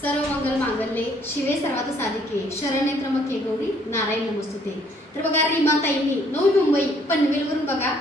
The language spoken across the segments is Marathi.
सर्व मंगल मांगल्ये शिवे सर्वात साधिके शरण्य त्रमके गौरी नारायण नमस्तुते. तर बघा रीमाताईंनी नवी मुंबई पनवेलवरून बघा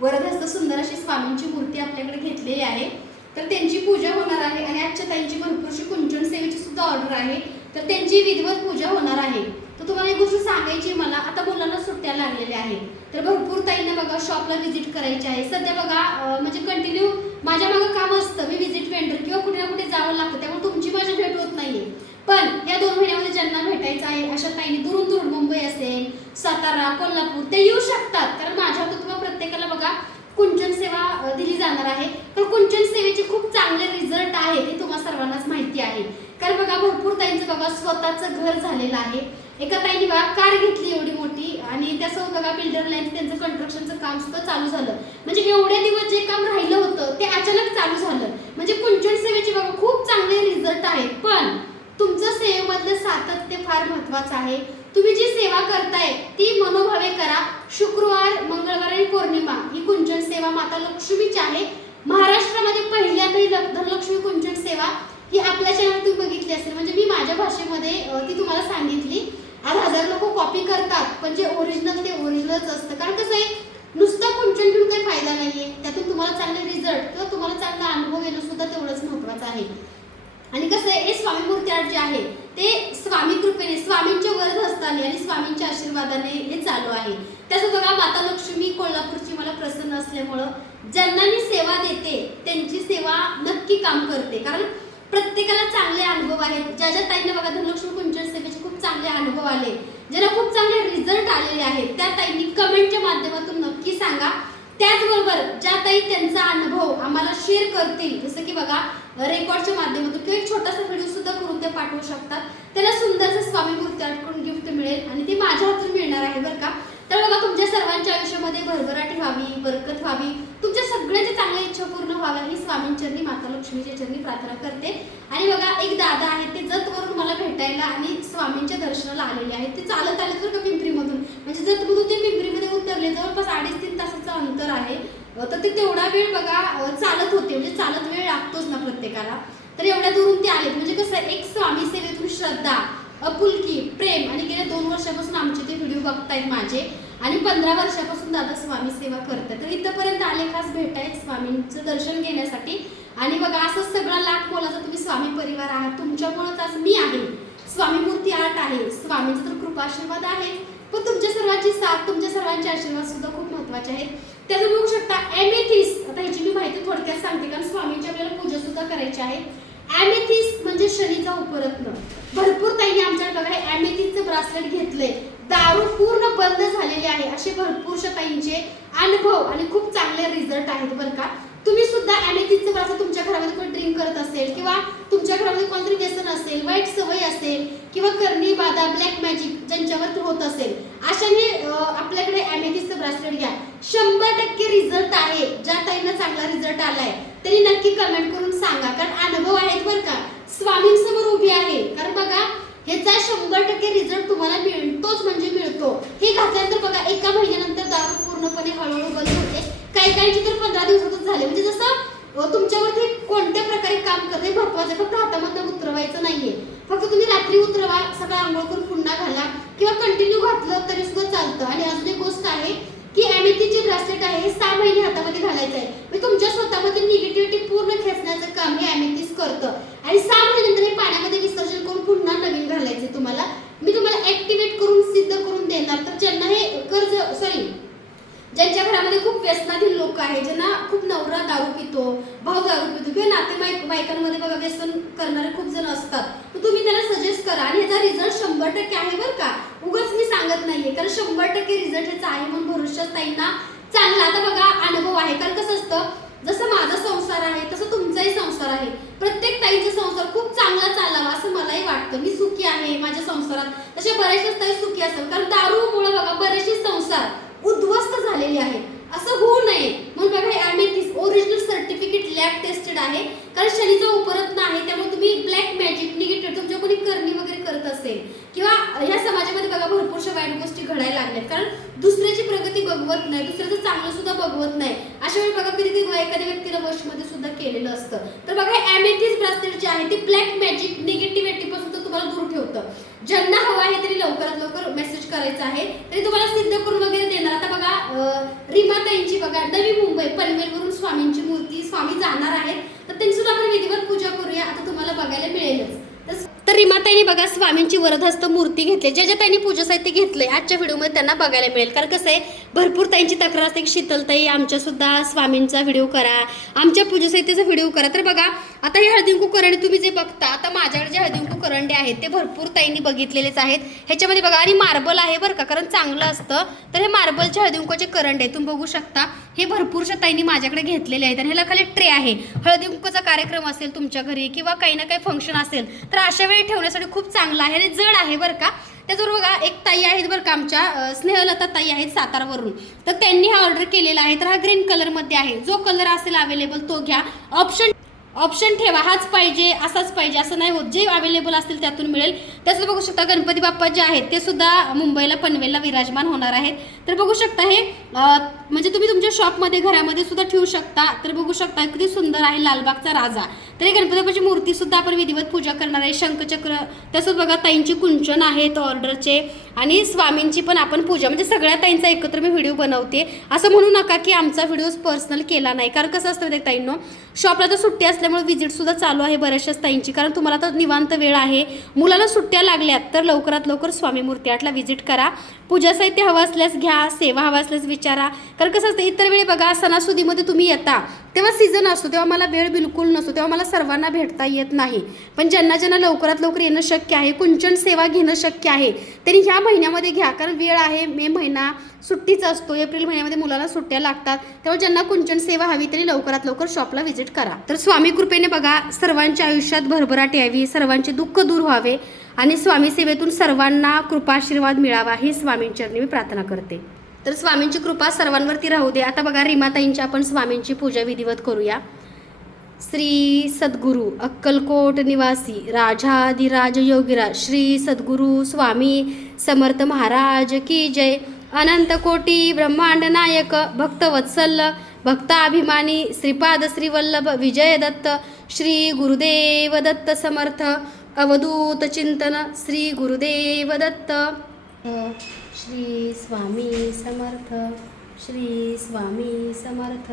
वरदहस्त सुंदर अशी स्वामींची मूर्ती आपल्याकडे घेतलेली आहे. तर त्यांची पूजा होणार आहे आणि आजच्या ताईंची भरपूरशी कुंचन सेवेची सुद्धा ऑर्डर आहे. तर त्यांची विधिवत पूजा होणार आहे. तर तुम्हाला एक गोष्ट सांगायची मला. आता मुलांना सुट्ट्या लागलेल्या आहेत. तर भरपूर ताईंना बघा शॉपला व्हिजिट करायची आहे. सध्या बघा म्हणजे कंटिन्यू माझ्या मागं काम असतं. मी व्हिजिट वेंडर किंवा कुठे ना कुठे जावं लागतं. त्यामुळे तुमची माझी भेट होत नाहीये. पण या दोन महिन्यामध्ये ज्यांना भेटायचं आहे अशा ताईने दुरून दुरून मुंबई असेल सातारा कोल्हापूर ते येऊ शकतात. कारण माझ्या तुम्हाला प्रत्येकाला बघा कुंचन सेवा दिली जाणार आहे. तर कुंचन सेवेचे खूप चांगले रिझल्ट आहे हे तुम्हाला सर्वांनाच माहिती आहे. कारण बघा भरपूर ताईंचं बघा स्वतःचं घर झालेलं आहे. एका ताईने बा कार घेतली एवढी मोठी आणि त्यासोबत बघा बिल्डर लाईन त्यांचं कन्स्ट्रक्शनचं काम सुद्धा चालू झालं. म्हणजे एवढे दिवस जे काम राहिलं होतं ते अचानक चालू झालं. म्हणजे कुंचन सेवेचे बघा खूप चांगले रिझल्ट आहेत. पण तुमचं सेवेमधलं सातत्य फार महत्वाचं आहे. तुम्ही जी सेवा करताय ती मनोभावे करा. शुक्रवार मंगळवार आणि पौर्णिमा ही कुंचन सेवा माता लक्ष्मीची आहे. महाराष्ट्रामध्ये पहिल्यांदा ही धनलक्ष्मी कुंचन सेवा ही आपल्या चॅनल तुम्ही बघितली असेल. म्हणजे मी माझ्या भाषेमध्ये ती तुम्हाला सांगितली. आज हजार लोक कॉपी करतात पण जे ओरिजिनल ते ओरिजिनलच असतं. कारण कसं आहे नुसतं कुंचन घेऊन काही फायदा नाहीये. त्यातून तुम्हाला चांगले रिझल्ट किंवा तुम्हाला चांगला अनुभव येणं सुद्धा तेवढंच महत्वाचं आहे. आणि कसं आहे हे स्वामी मूर्ती आर्ट जे आहे ते स्वामी कृपेने स्वामींच्या वरद हस्ताने आणि स्वामींच्या आशीर्वादाने हे चालू आहे. तसं बघा माता लक्ष्मी कोल्हापूरची मला प्रसन्न असल्यामुळं ज्यांना मी सेवा देते त्यांची सेवा नक्की काम करते. कारण प्रत्येकाला चांगले अनुभव आहेत. ज्या ज्या ताईंना बघा धनलक्ष्मी कुंचन सेवेचे खूप चांगले अनुभव आले. ज्यांना खूप चांगले रिझल्ट आलेले आहेत त्या ताईंनी कमेंटच्या माध्यमातून नक्की सांगा. त्याचबरोबर ज्या ताई त्यांचा अनुभव आम्हाला शेअर करतील जसं की बघा रेकॉर्डच्या माध्यमातून किंवा एक छोटासा व्हिडिओ सुद्धा करून ते पाठवू शकतात. त्याला सुंदरसं स्वामी मूर्ती गिफ्ट मिळेल आणि ती माझ्या हातून मिळणार आहे बरं का? तर बघा तुमच्या सर्वांच्या आयुष्यामध्ये भरभराटी व्हावी बरकत व्हावी. तुमच्या सगळ्याच्या चांगल्या इच्छा पूर्ण व्हाव्या ही स्वामींचरणी माता लक्ष्मीच्या चरणी प्रार्थना करते. आणि बघा एक दादा आहे ते जतवरून मला भेटायला आणि स्वामींच्या दर्शनाला आलेले आहेत. ते चालत आले तर का पिंपरीमधून. म्हणजे जतमधून ते पिंपरीमध्ये उतरले जवळपास अडीच तीन तासाचं अंतर आहे. तर ते तेवढा वेळ बघा चालत होते. म्हणजे चालत वेळ लागतोच ना प्रत्येकाला. तर एवढ्या दुरून ते आले म्हणजे कसं एक स्वामी सेवेतून श्रद्धा अपुलकी प्रेम आणि गेल्या दोन वर्षापासून आमचे ते व्हिडिओ बघतायत माझे. आणि पंधरा वर्षापासून दादा स्वामी सेवा करतात तर इथंपर्यंत आले खास भेटायत स्वामींचं दर्शन घेण्यासाठी. आणि बघा असं सगळा लाख मोलाचा तुम्ही स्वामी परिवार आहात. तुमच्यामुळेच आज मी आहे. स्वामी मूर्ती आर्ट आहे. स्वामींचा तर कृपाशीर्वाद आहे. पण तुमच्या सर्वांची साथ तुमच्या सर्वांचे आशीर्वाद सुद्धा खूप महत्त्वाचे आहेत. त्याचं बघू शकता एमेथिस आता ह्याची मी माहिती थोडक्यात सांगते कारण स्वामींची आपल्याला पूजा सुद्धा करायची आहे. ॲमेथिस म्हणजे शनीचा उपरत्न. भरपूर ताईने आमच्याकडे बघा हे ॲमेथिसचं ब्रासलेट घेतलंय. दारू पूर्ण बंद झालेले आहे. असे भरपूरशा ताईंचे अनुभव आणि खूप चांगले रिझल्ट आहेत बरं का. तुम्ही सुद्धा ॲमेथिसचं ब्रासलेट तुमच्या घरामध्ये कोण ड्रिंक करत असेल किंवा तुमच्या घरामध्ये कोणतरी व्यसन असेल वाईट सवय असेल किंवा करणी बाधा ब्लॅक मॅजिक ज्यांच्यावर होत असेल अशाने आपल्याकडे ॲमेथिसचं ब्रासलेट घ्या. शंभर टक्के रिझल्ट आहे. ज्या ताईंना चांगला रिझल्ट आलाय त्यांनी नक्की कमेंट करून सांगा कारण अनुभव आहेत बरं का. स्वामींसमोर उभी आहे. कारण बघा ह्याचा शंभर टक्के रिझल्ट तुम्हाला मिळतोच म्हणजे मिळतो. हे घातल्यानंतर बघा एका महिन्यानंतर दारू पूर्णपणे हळूहळू बंद होते. काही काहीची तर पंधरा दिवसातच झाले. म्हणजे जसं तुमच्यावर तुमच्यावरती कोणत्या प्रकारे काम करते महत्वाचं फक्त हातामध्ये उतरवायचं नाहीये. फक्त तुम्ही रात्री उतरवा सगळं आंघोळ करून पुन्हा घाला. किंवा कंटिन्यू घातलं तरी सुद्धा चालतं. आणि अजून एक गोष्ट आहे की ॲमेथीचे ब्रासलेट आहे हे सहा महिने हातामध्ये घालायचं आहे म्हणजे तुमच्या स्वतःमध्ये निगेटिव्हिटी पूर्ण खेचण्याचं काम हे ॲमेथीस करतं. आणि सहा महिन्यानंतर हे पाण्यामध्ये विसर्जन करून पुन्हा नवीन घालायचे तुम्हाला मी तुम्हाला ऍक्टिव्हेट करून सिद्ध करून देणार तर ज्यांना हे कर्ज सॉरी ज्यांच्या घरामध्ये खूप व्यसनाधीन लोक आहेत ज्यांना खूप नवरा दारू पितो भाऊ दारू पितो किंवा नातेवाईक बायकांमध्ये बघा व्यसन करणारे खूप जण असतात तर तुम्ही त्यांना सजेस्ट करा आणि ह्याचा रिझल्ट शंभर टक्के आहे बरं का उगाच मी सांगत नाहीये कारण शंभर टक्के रिझल्ट ह्याचा आहे म्हणून भविष्यात ताईंना चांगला आता बघा अनुभव आहे कारण कसं असतं जसं माझा संसार आहे तसं तुमचाही संसार आहे प्रत्येक ताईचा संसार खूप चांगला चालावा असं मलाही वाटतं मी सुखी आहे माझ्या संसारात. तसे बरेचसे ताई सुखी असतात कारण दारूमुळे बघा बरेचसे संसार उद्ध्वस्त झालेले आहेत. असं होऊ नये. म्हणून बघा amethyst original certificate lab tested आहे. कारण शनीचा उपरत्न आहे त्यामुळे तुम्ही ब्लॅक मॅजिक निगेटिव्ह तुमच्या कोणी करणी वगैरे करत असेल. किंवा ह्या समाजामध्ये बघा भरपूरशा वाईट गोष्टी घडायला लागल्यात. कारण दुसऱ्याची प्रगती बघवत नाही दुसऱ्याचं चांगलं सुद्धा बघवत नाही. अशा वेळी बघा कधी एखाद्या व्यक्तीला वशमध्ये सुद्धा केलेलं असतं. तर बघा ॲमेथिस ब्रासलेट जे आहे ते ब्लॅक मॅजिक निगेटिव्हिटीपासून तुम्हाला दूर ठेवतं. ज्यांना हवं आहे तरी लवकरात लवकर मेसेज करायचा आहे. तरी तुम्हाला सिद्ध करून वगैरे देणार. आता बघा रिमाताईंची बघा नवी मुंबई पनवेलवरून स्वामींची मूर्ती स्वामी जाणार आहेत. तर त्यांची सुद्धा आपण विधिवत पूजा करूया. आता तुम्हाला बघायला मिळेलच. तर- बघा स्वामींची वरदहस्त मूर्ती घेतली. ज्या ज्या ताईंनी पूजा साहित्य घेतलंय आजच्या व्हिडिओमध्ये त्यांना बघायला मिळेल. कारण कसं आहे भरपूर ताईंची तक्रार असते की शीतलताई आमच्यासुद्धा स्वामींचा व्हिडिओ करा. आमच्या पूजा साहित्याचा व्हिडिओ करा. तर बघा आता हे हळदिंकू करंडे तुम्ही जे बघता आता माझ्याकडे जे हळदिंकू करंडे आहेत ते भरपूर ताईंनी बघितलेलेच आहेत. ह्याच्यामध्ये बघा आणि मार्बल आहे बरं का कारण चांगलं असतं. तर हे मार्बलचे हळदिंकूचे करंडे तुम्ही बघू शकता. हे भरपूरशा ताईंनी माझ्याकडे घेतलेले आहेत आणि ह्याला खाली ट्रे आहे. हळदी कुंकूचा कार्यक्रम असेल तुमच्या घरी किंवा काही ना काही फंक्शन असेल तर अशा वेळी ठेवण्यासाठी खूप चांगलं आहे आणि जड आहे बरं का. त्याचबरोबर बघा एक ताई आहेत बरं का आमच्या स्नेहलता ताई आहेत सातारावरून. तर त्यांनी हा ऑर्डर केलेला आहे. तर हा ग्रीन कलरमध्ये आहे. जो कलर असेल अवेलेबल तो घ्या. ऑप्शन ऑप्शन ठेवा हाच पाहिजे असाच पाहिजे असं नाही होत. जे अवेलेबल असतील त्यातून मिळेल. त्याचं बघू शकता गणपती बाप्पा जे आहेत ते सुद्धा मुंबईला पनवेलला विराजमान होणार आहेत. तर बघू शकता हे म्हणजे तुम्ही तुमच्या शॉपमध्ये घरामध्ये सुद्धा ठेवू शकता. तर बघू शकता किती सुंदर आहे लालबागचा राजा. तरी गणपतीपाची मूर्तीसुद्धा आपण विधिवत पूजा करणार आहे. शंखचक्र तसंच बघा ताईंची कुंचन आहेत ऑर्डरचे आणि स्वामींची पण आपण पूजा म्हणजे सगळ्या ताईंचा एकत्र मी व्हिडिओ बनवते. असं म्हणू नका की आमचा व्हिडिओ पर्सनल केला नाही कारण कसं असतं ते ताईंनो? शॉपला तर सुट्टी असल्यामुळे व्हिजिटसुद्धा चालू आहे बऱ्याचशाच ताईंची कारण तुम्हाला तर निवांत वेळ आहे. मुलाला सुट्ट्या लागल्यात तर लवकरात लवकर स्वामी मूर्ती आठला व्हिजिट करा. पूजा साहित्य हवं असल्यास घ्या सेवा हवा असल्यास विचारा. कारण कसं असतं इतर वेळी बघा सणासुदीमध्ये तुम्ही येता तेव्हा सीझन असतो तेव्हा मला वेळ बिलकुल नसतो तेव्हा मला सर्वांना भेटता येत नाही. पण ज्यांना ज्यांना लवकरात लवकर येणं शक्य आहे कुंचन सेवा घेणं शक्य आहे त्यांनी ह्या महिन्यामध्ये घ्या. कारण वेळ आहे मे महिना सुट्टीचा असतो एप्रिल महिन्यामध्ये मुलाला सुट्ट्या लागतात. तेव्हा ज्यांना कुंचन सेवा हवी त्यांनी लवकरात लवकर शॉपला व्हिजिट करा. तर स्वामी कृपेने बघा सर्वांच्या आयुष्यात भरभराट यावी सर्वांचे दुःख दूर व्हावे आणि स्वामी सेवेतून सर्वांना कृपाशीर्वाद मिळावा ही स्वामींचरणी मी प्रार्थना करते. तर स्वामींची कृपा सर्वांवरती राहू दे. आता बघा रीमाताईंची आपण स्वामींची पूजा विधिवत करूया. श्री सद्गुरू अक्कलकोट निवासी राजाधिराज योगीराज श्री सद्गुरू स्वामी समर्थ महाराज की जय. अनंत कोटी ब्रह्मांड नायक भक्तवत्सल भक्ताभिमानी श्रीपाद श्रीवल्लभ विजय दत्त श्री गुरुदेव दत्त समर्थ अवधूत चिंतन श्री गुरुदेव दत्त. श्री स्वामी समर्थ श्री स्वामी समर्थ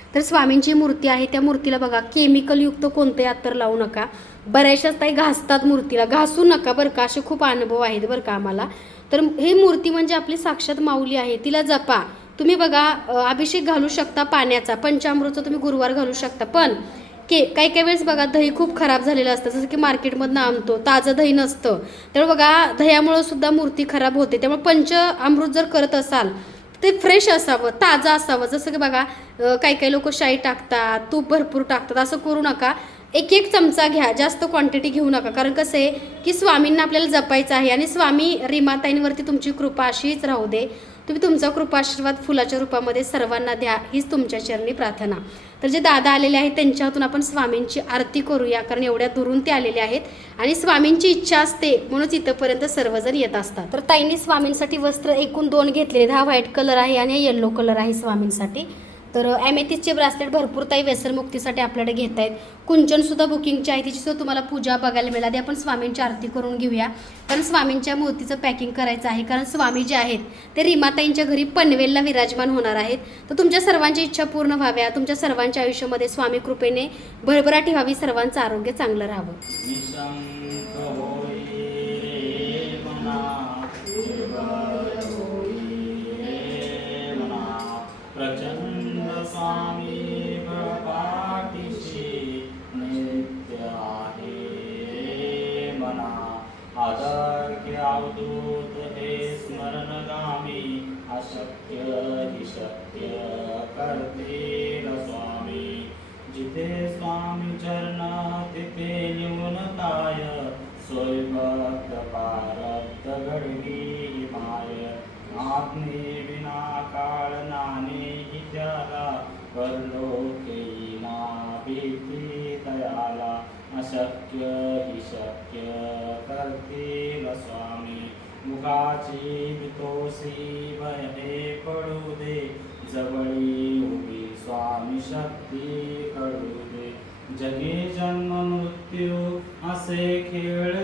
तर स्वामींची मूर्ती आहे त्या मूर्तीला बघा केमिकलयुक्त कोणतंही अत्तर लावू नका. बऱ्याचशाच ताई घासतात मूर्तीला. घासू नका बरं का असे खूप अनुभव आहेत बरं का आम्हाला. तर ही मूर्ती म्हणजे आपली साक्षात माऊली आहे तिला जपा. तुम्ही बघा अभिषेक घालू शकता पाण्याचा पंचामृतचा तुम्ही गुरुवार घालू शकता. पण के काही काही वेळेस बघा दही खूप खराब झालेलं असतं जसं की मार्केटमधनं आणतो ताजं दही नसतं. तर बघा दह्यामुळं सुद्धा मूर्ती खराब होते त्यामुळे पंच अमृत जर करत असाल ते फ्रेश असावं ताजं असावं. जसं की बघा काही काही लोक शाई टाकतात तूप भरपूर टाकतात. असं करू नका. एक एक चमचा घ्या. जास्त क्वांटिटी घेऊ नका. कारण कसं आहे की स्वामींना आपल्याला जपायचं आहे आणि स्वामी रीमाताईंवरती तुमची कृपा अशीच राहू दे. तुम्ही तुमचा कृपाशीर्वाद फुलाच्या रूपामध्ये सर्वांना द्या हीच तुमच्या चरणी प्रार्थना. तर जे दादा आलेले आहेत त्यांच्या हातून आपण स्वामींची आरती करूया कारण एवढ्या दुरून ते आलेले आहेत. आणि स्वामींची इच्छा असते म्हणूनच इथंपर्यंत सर्वजण येत असतात. तर ताईंनी स्वामींसाठी वस्त्र एकूण दोन घेतले हा व्हाईट कलर आहे आणि येल्लो कलर आहे स्वामींसाठी. तर ॲमेथिसचे ब्रासलेट भरपूर ताई व्यसनमुक्तीसाठी आपल्याकडे घेत आहेत कुंचनसुद्धा बुकिंगची आहे. तिचीसुद्धा तुम्हाला पूजा बघायला मिळाली. आपण स्वामींची आरती करून घेऊया. कारण स्वामींच्या मूर्तीचं पॅकिंग करायचं आहे. कारण स्वामी जे आहेत ते रीमाताईंच्या घरी पनवेलला विराजमान होणार आहेत. तर तुमच्या सर्वांची इच्छा पूर्ण व्हाव्या. तुमच्या सर्वांच्या आयुष्यामध्ये स्वामी कृपेने भरभराटी व्हावी. सर्वांचं आरोग्य चांगलं राहावं. आपने विना काळ नाणे हि त्याला परलोके ना भीती तयाला अशक्य हि शक्य करतील स्वामी। मुखाची वितोसी भय पडू दे जवळी उभी स्वामी शक्ती कळू दे जगे जन्म मृत्यू असे खेळ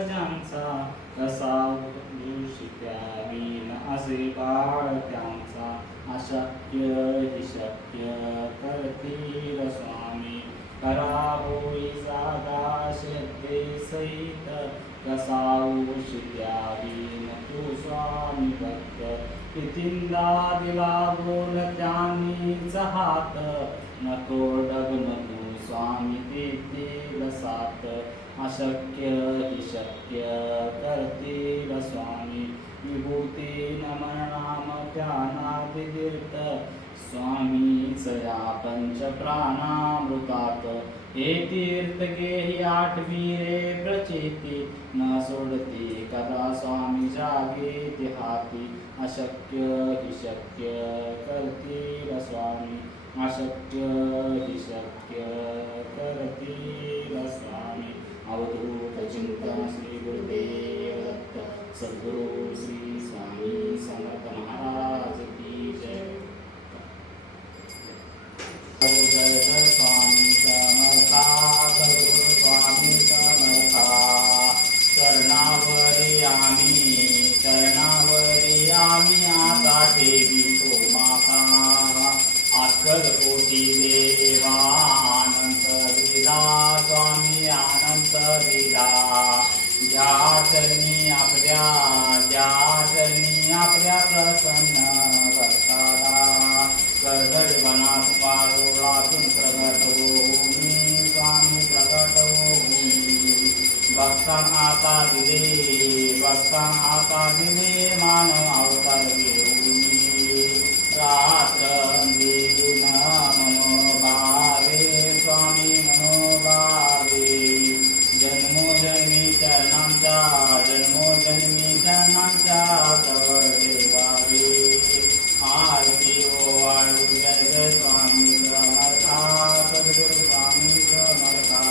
शक्य हि शक्य करतील स्वामी करा होई जागा श्रद्धे सहित। कसा शिक्यावीन तू स्वामी भक्त कितींदा दिला बोल त्यांनीच हात नको डग तू स्वामी ते साथ अशक्य हि शक्य करतील स्वामी विभूती नमनाम ध्यानादितीर्थ स्वामीच या पंच प्राणामृतात हे तीर्थ गेही आठवी रे प्रचिती। न सोडती कदा स्वामी जागे तिहाती अशक्य हि शक्य करतील स्वामी अशक्य हि शक्य करतील स्वामी अवधूत चिंता श्री गुरुदेव सद्गुरु श्री स्वामी समर्थ महाराज की जय। जय स्वामी समर्था सद्गुरु स्वामी समर्था। चरणावरी आम्ही चरणावरी आम्ही आता ठेवी तो माता आकल कोटी देवा अनंत दिला स्वामी अनंत दिला ज्या चरणी आपल्या ज्या चरणी आपल्या प्रसन्न भक्ताला कर्दळ वनात वारुळातून प्रगट होऊनी स्वामी प्रगट होऊनी भक्तांना आता दिले आता दिले मानव अवतार घेऊनी रात्र दिन मनोभावे स्वामी मनोभावे जन्मोजन्मी चरणांच्या जन्मोजन्मी चरणांच्या जवळ ठेवावे आरती ओ वाळू जय जय स्वामी समर्था सद्गुरु स्वामी समर्था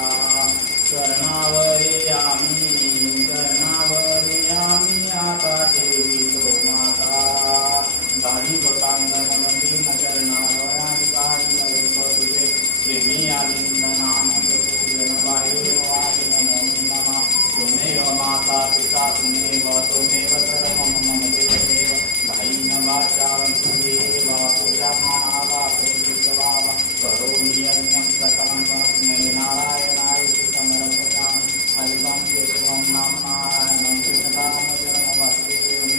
चरणावरी आम्ही चरणावरी आम्ही आता ठेवितो माता काही लोकांना मंदिर चरणावर आणि काही नवीन तुझे प्रेमी आलिंद नानंद पूजन बाह्य आदि नमो नमः त्वमेव माता पिता त्वमेव त्वमेव सर्वं मम देव देव भाई न वाचा देव पूजा मानावा पूजितवा करोमि यज्ञं सकलं परस्मै नारायणाय समर्पयामि हरिवं केशवं नारायणं कृष्णदामोदरं वासुदेवं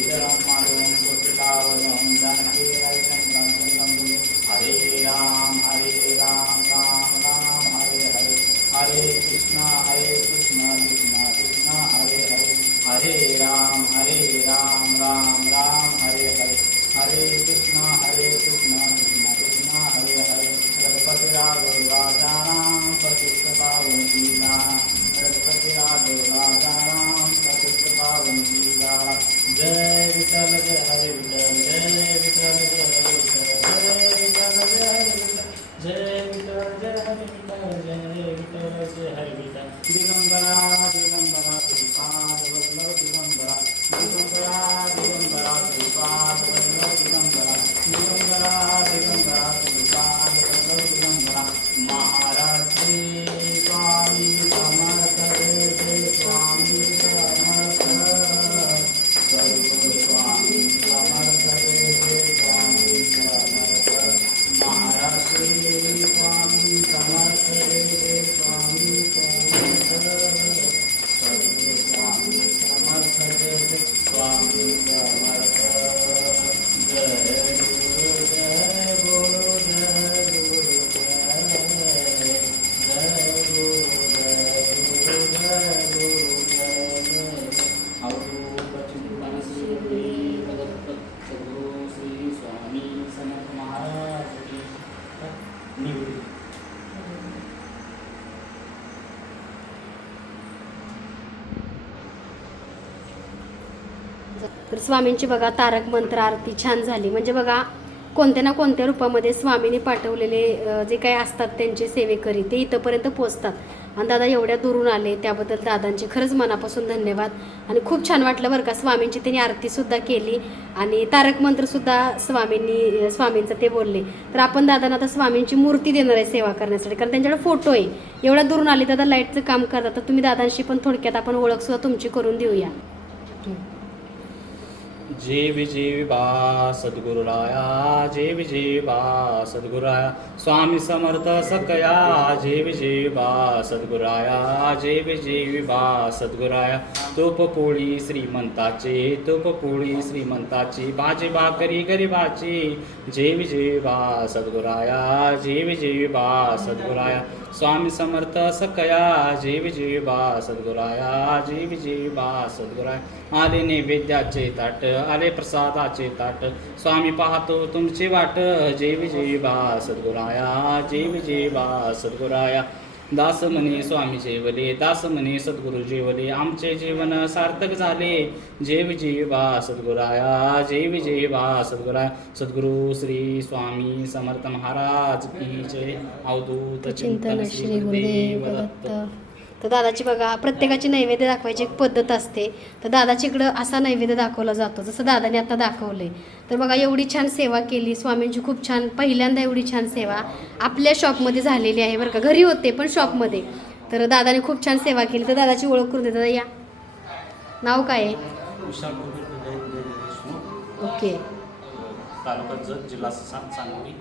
इतरं माधवं कुटिलावनं जानकी रैचन्द्रं चन्द्रं हरे राम हरे राम राम राम हरे हरे हरे कृष्णा हरे कृष्णा कृष्णा कृष्णा हरे हरे हरे राम हरे राम राम राम हरे हरे हरे कृष्णा हरे कृष्णा कृष्णा कृष्णा हरे हरे गणपति राघव राजाराम प्रतिष्ठ पावन सीता गणपति राघव राजाराम प्रतिष्ठ पावन सीता जय विठल जय हरे विठल जय विठल जय हरे विठल जय विठल जय हरे विठल जय विठ्ठल जय हरे विठ्ठल जय विठ्ठल जय हरे विठ्ठल दिगंबरा दिगंबरा श्रीपाद वल्लभ दिगंबरा दिगंबरा दिगंबरा श्रीपाद वल्लभ दिगंबरा महाराज श्री स्वामी समर्थ जय स्वामी समर्थ सद्गुरु स्वामी समर्थ जय स्वामी समर्थ महाराज श्री स्वामी समर्थ जय स्वामी समर्थ तर स्वामींची बघा तारक मंत्र आरती छान झाली. म्हणजे बघा कोणत्या ना कोणत्या रूपामध्ये स्वामींनी पाठवलेले जे काही असतात त्यांचे सेवेकरी ते इथंपर्यंत पोचतात. आणि दादा एवढ्या दुरून आले त्याबद्दल दादांचे खरंच मनापासून धन्यवाद. आणि खूप छान वाटलं बरं का स्वामींची त्यांनी आरतीसुद्धा केली आणि तारक मंत्रसुद्धा स्वामींनी स्वामींचं ते बोलले. तर आपण दादांना आता स्वामींची मूर्ती देणार आहे सेवा करण्यासाठी कारण त्यांच्याकडे फोटो आहे. एवढ्या दुरून आले दादा लाईटचं काम करतात. तर तुम्ही दादांशी पण थोडक्यात आपण ओळखसुद्धा तुमची करून देऊया. जय विजय बा सद्गुरुराया जय विजय बा सद्गुराया स्वामी समर्थ सकया जय विजय बा सद्गुराया जय विजय बा सद्गुराया तूप पोळी श्रीमंताचे तूप पोळी श्रीमंताची बाजी भाकरी गरिबाची जय विजय बा सद्गुराया जय विजय बा सद्गुराया स्वामी समर्थ सकया जीव विजय बा सद्गुराया जीव विजय बा आले नैवेद्याचे ताट आले प्रसादाचे ताट। स्वामी पाहतो तुमची वाट जीव विजय बा सद्गुराया जीव विजय बा सद्गुराया। दास म्हणे स्वामी जेवले दास म्हणे सद्गुरु जेवले आमचे जीवन सार्थक झाले. जय विजय बा सद्गुराया जय विजय बा सद्गुराया. सद्गुरु श्री स्वामी समर्थ महाराज की जय. अवधूत चिंतन श्री गुरुदेव दत्त. तर दादाची बघा प्रत्येकाची नैवेद्य दाखवायची एक पद्धत असते. तर दादाच्या इकडं असा नैवेद्य दाखवला जातो जसं दादाने आता दाखवले तर बघा एवढी छान सेवा केली. स्वामींची खूप छान पहिल्यांदा एवढी छान सेवा आपल्या शॉपमध्ये झालेली आहे बरं का. घरी होते पण शॉपमध्ये तर दादाने खूप छान सेवा केली. तर दादाची ओळख करून देतात या. नाव काय आहे? ओके. तालुका जत जिल्हा सा- सांगली.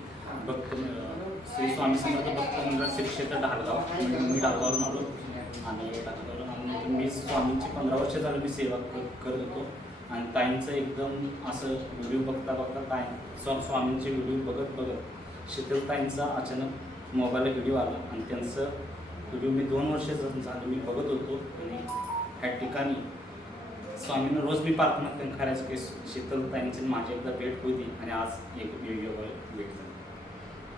भक्त श्री स्वामी समर्थ भक्त मंडळ श्री क्षेत्र ढालगाव. मी ढालगावरून आलो. आणि मी स्वामींची पंधरा वर्ष झालं मी सेवा करत. होतो आणि ताईंचं एकदम असं व्हिडिओ बघता बघता ताई स्वा स्वामींचे व्हिडिओ बघत बघत शीतलताईंचा अचानक मोबाईलला व्हिडिओ आला. आणि त्यांचं व्हिडिओ मी दोन वर्ष झालं मी बघत होतो आणि ह्या ठिकाणी स्वामींना रोज मी प्रार्थना क- करायचो की शीतलताईंची माझी एकदा भेट होती आणि आज एक व्हिडिओ भेट झाली.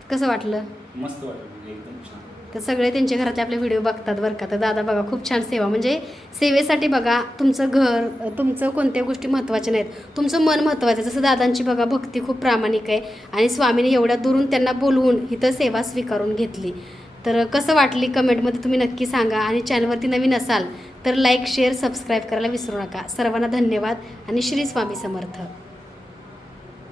कसं वाटलं? मस्त वाटलं म्हणजे एकदम छान. तर सगळे त्यांच्या घराचे आपले व्हिडिओ बघतात बरं का. तर दादा बघा खूप छान सेवा. म्हणजे सेवेसाठी बघा तुमचं घर तुमचं कोणत्या गोष्टी महत्त्वाच्या नाहीत. तुमचं मन महत्त्वाचं आहे. जसं दादांची बघा भक्ती खूप प्रामाणिक आहे. आणि स्वामीने एवढ्या दुरून त्यांना बोलवून इथं सेवा स्वीकारून घेतली. तर कसं वाटली कमेंटमध्ये तुम्ही नक्की सांगा. आणि चॅनलवरती नवीन असाल तर लाईक शेअर सबस्क्राईब करायला विसरू नका. सर्वांना धन्यवाद. आणि श्री स्वामी समर्थ.